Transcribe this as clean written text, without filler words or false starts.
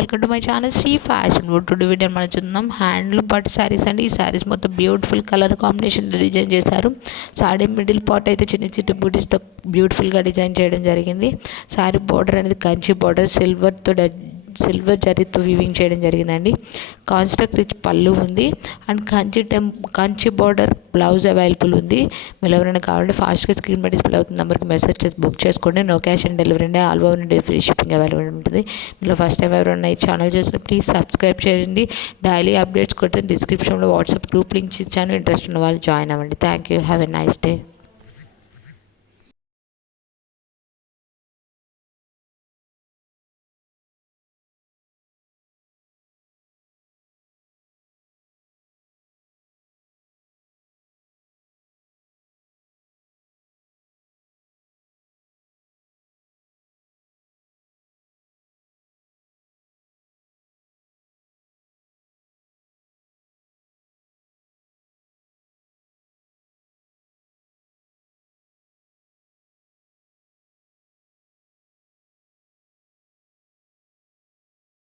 Welcome to my channel Shri fashion wood. Today video మనం చూద్దాం handloom పట్టు శారీస్ అండి. ఈ శారీస్ మొత్తం బ్యూటిఫుల్ కలర్ కాంబినేషన్ డిజైన్ చేశారు. శారీ మిడిల్ పార్ట్ అయితే చిన్న చిన్న బూటీస్తో బ్యూటిఫుల్గా డిజైన్ చేయడం జరిగింది. శారీ బార్డర్ అనేది కంచి బార్డర్ సిల్వర్ జరీతో వీవింగ్ చేయడం జరిగిందండి. కాన్స్ట్రక్ట్ రిచ్ పళ్ళు ఉంది and Kanchi border blouse available ఉంది. మీరు ఎవరైనా కావాలంటే ఫాస్ట్గా స్క్రీన్ పై డిస్ప్లే అవుతుంది నెంబర్కి మెసేజ్ చేసి బుక్ చేసుకోండి. నో క్యాష్ ఆన్ డెలివరీ అండి. All over India free shipping available ఉంటుంది. మీరు ఫస్ట్ టైం ఎవరైనా ఈ ఛానల్ చూసిన ప్లీజ్ సబ్స్క్రైబ్ చేయండి. డైలీ అప్డేట్స్ కొట్టి డిస్క్రిప్షన్లో వాట్సాప్ గ్రూప్ లింక్స్ ఇచ్చాను. ఇంట్రెస్ట్ ఉన్న వాళ్ళు జాయిన్ అవ్వండి. Thank you. Have a nice day.